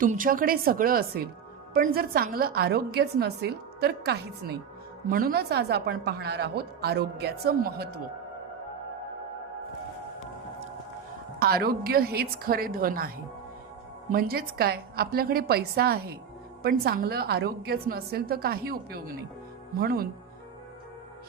तुमच्याकडे सगळं असेल पण जर चांगलं आरोग्यच नसेल तर काहीच नाही. म्हणूनच आज आपण पाहणार आहोत आरोग्याचं महत्त्व. आरोग्य हेच खरे धन आहे. म्हणजेच काय, आपल्याकडे पैसा आहे पण चांगलं आरोग्यच नसेल तर काही उपयोग नाही. म्हणून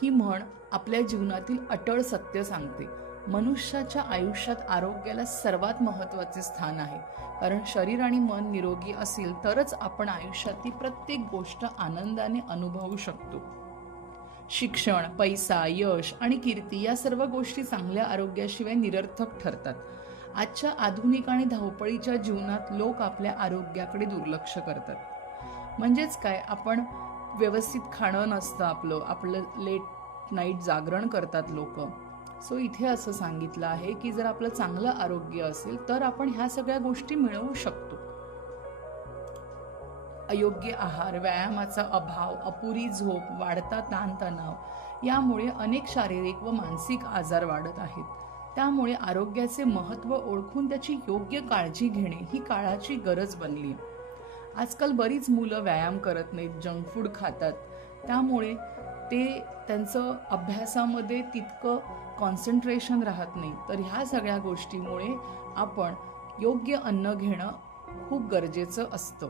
ही म्हण आपल्या जीवनातील अटळ सत्य सांगते. मनुष्याच्या आयुष्यात आरोग्याला सर्वात महत्त्वाचे स्थान आहे. कारण शरीर आणि मन निरोगी असेल तरच आपण आयुष्यातली प्रत्येक गोष्ट आनंदाने अनुभवू शकतो. शिक्षण, पैसा, यश आणि कीर्ती या सर्व गोष्टी चांगल्या आरोग्याशिवाय निरर्थक ठरतात. आजच्या आधुनिक आणि धावपळीच्या जीवनात लोक आपल्या आरोग्याकडे दुर्लक्ष करतात. म्हणजेच काय, आपण व्यवस्थित खाणं नसतं, आपलं लेट नाईट जागरण करतात लोक. सो इथे असं सांगितलं आहे की जर आपलं चांगलं आरोग्य असेल तर आपण ह्या सगळ्या गोष्टी मिळवू शकतो. अयोग्य आहार, व्यायामाचा अभाव, अपुरी झोप, वाढता ताणतणाव यामुळे अनेक शारीरिक व मानसिक आजार वाढत आहेत. त्यामुळे आरोग्याचे महत्त्व ओळखून त्याची योग्य काळजी घेणे ही काळाची गरज बनली आहे. आजकाल बरीच मुलं व्यायाम करत नाहीत, जंक फूड खातात. त्यामुळे त्यांचं अभ्यासामध्ये तितकं कॉन्सन्ट्रेशन राहत नाही. तर ह्या सगळ्या गोष्टीमुळे आपण योग्य अन्न घेणं खूप गरजेचं असतं.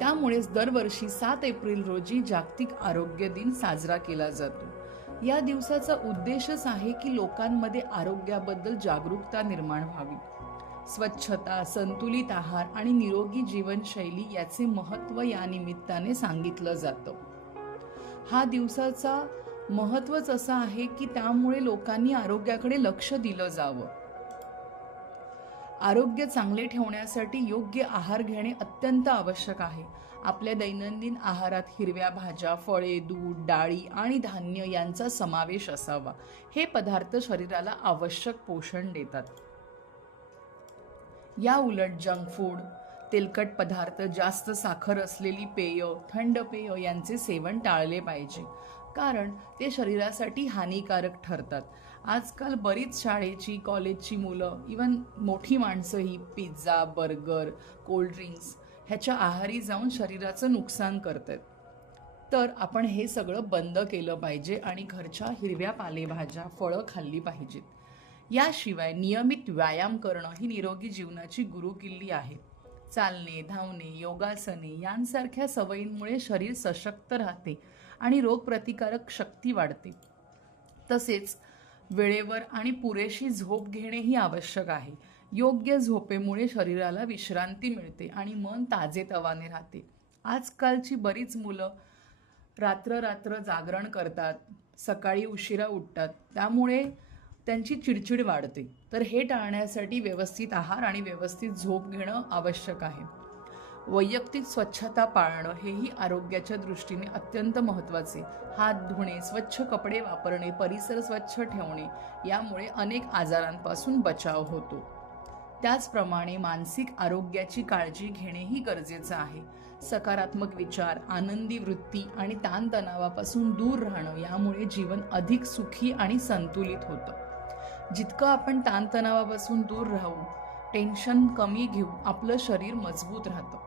त्यामुळेच दरवर्षी 7 एप्रिल रोजी जागतिक आरोग्य दिन साजरा केला जातो. या दिवसाचा उद्देशच आहे की लोकांमध्ये आरोग्याबद्दल जागरूकता निर्माण व्हावी. स्वच्छता, संतुलित आहार आणि निरोगी जीवनशैली याचे महत्त्व या निमित्ताने सांगितलं जातं. हा दिवसाचा महत्त्वच असं आहे की त्यामुळे लोकांनी आरोग्याकडे लक्ष दिलं जावं. आरोग्य चांगले ठेवण्यासाठी योग्य आहार घेणे अत्यंत आवश्यक आहे. आपल्या दैनंदिन आहारात हिरव्या भाज्या, फळे, दूध, डाळी आणि धान्य यांचा समावेश असावा. हे पदार्थ शरीराला आवश्यक पोषण देतात. या उलट जंक फूड, तेलकट पदार्थ, जास्त साखर असलेली पेय, थंड पेय यांचे सेवन टाळले पाहिजे, कारण ते शरीरासाठी हानिकारक ठरतात. आजकाल बरीच शाळेची, कॉलेजची मुलं, इवन मोठी माणसंही पिझ्झा, बर्गर, कोल्ड्रिंक्स ह्याच्या आहारी जाऊन शरीराचं नुकसान करतात. तर आपण हे सगळं बंद केलं पाहिजे आणि घरच्या हिरव्या पालेभाज्या, फळं खाल्ली पाहिजेत. याशिवाय नियमित व्यायाम करणं ही निरोगी जीवनाची गुरुकिल्ली आहे. चालणे, धावणे, योगासने यांसारख्या सवयींमुळे शरीर सशक्त राहते आणि रोगप्रतिकारक शक्ती वाढते. तसेच वेळेवर आणि पुरेशी झोप घेणेही आवश्यक आहे. योग्य झोपेमुळे शरीराला विश्रांती मिळते आणि मन ताजेतवाने राहते. आजकालची बरीच मुलं रात्र जागरण करतात, सकाळी उशिरा उठतात, त्यामुळे त्यांची चिडचिड वाढते. तर हे टाळण्यासाठी व्यवस्थित आहार आणि व्यवस्थित झोप घेणं आवश्यक आहे. वैयक्तिक स्वच्छता पाळणं हेही आरोग्याच्या दृष्टीने अत्यंत महत्त्वाचे. हात धुणे, स्वच्छ कपडे वापरणे, परिसर स्वच्छ ठेवणे यामुळे अनेक आजारांपासून बचाव होतो. त्याचप्रमाणे मानसिक आरोग्याची काळजी घेणेही गरजेचं आहे. सकारात्मक विचार, आनंदी वृत्ती आणि ताणतणावापासून दूर राहणं यामुळे जीवन अधिक सुखी आणि संतुलित होतं. जितकं आपण ताणतणावापासून दूर राहू, टेन्शन कमी घेऊ, आपलं शरीर मजबूत राहतं.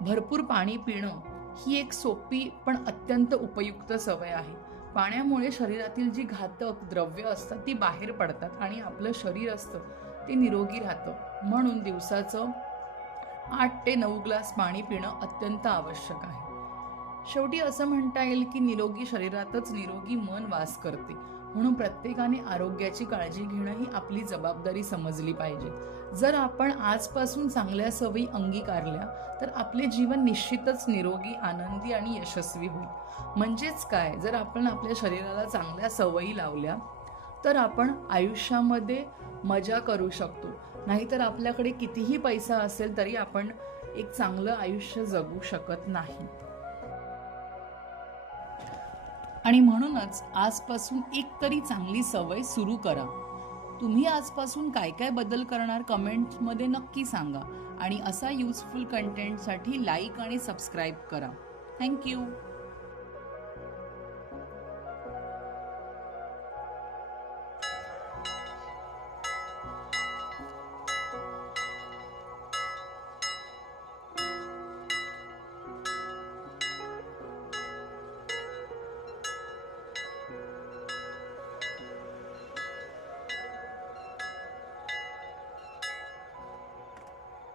भरपूर पाणी पिणं ही एक सोपी पण अत्यंत उपयुक्त सवय आहे. पाण्यामुळे शरीरातील जी घातक द्रव्य असतात ती बाहेर पडतात आणि आपलं शरीर असतं ते निरोगी राहतं. म्हणून दिवसाचं 8 ते 9 ग्लास पाणी पिणं अत्यंत आवश्यक आहे. शेवटी असं म्हणता येईल की निरोगी शरीरातच निरोगी मन वास करते. म्हणून प्रत्येकाने आरोग्याची काळजी घेणं ही आपली जबाबदारी समजली पाहिजे. जर आपण आजपासून चांगल्या सवयी अंगीकारल्या तर आपले जीवन निश्चितच निरोगी, आनंदी आणि यशस्वी होईल. म्हणजेच काय, जर आपण आपल्या शरीराला चांगल्या सवयी लावल्या तर आपण आयुष्यामध्ये मजा करू शकतो. नाहीतर आपल्याकडे कितीही पैसा असेल तरी आपण एक चांगलं आयुष्य जगू शकत नाही. आणि म्हणूनच आजपासून एक तरी चांगली सवय सुरू करा. तुम्ही आजपासून काय काय बदल करणार कमेंट्समध्ये नक्की सांगा. आणि असा युजफुल कंटेंटसाठी लाईक आणि सबस्क्राईब करा. थँक्यू.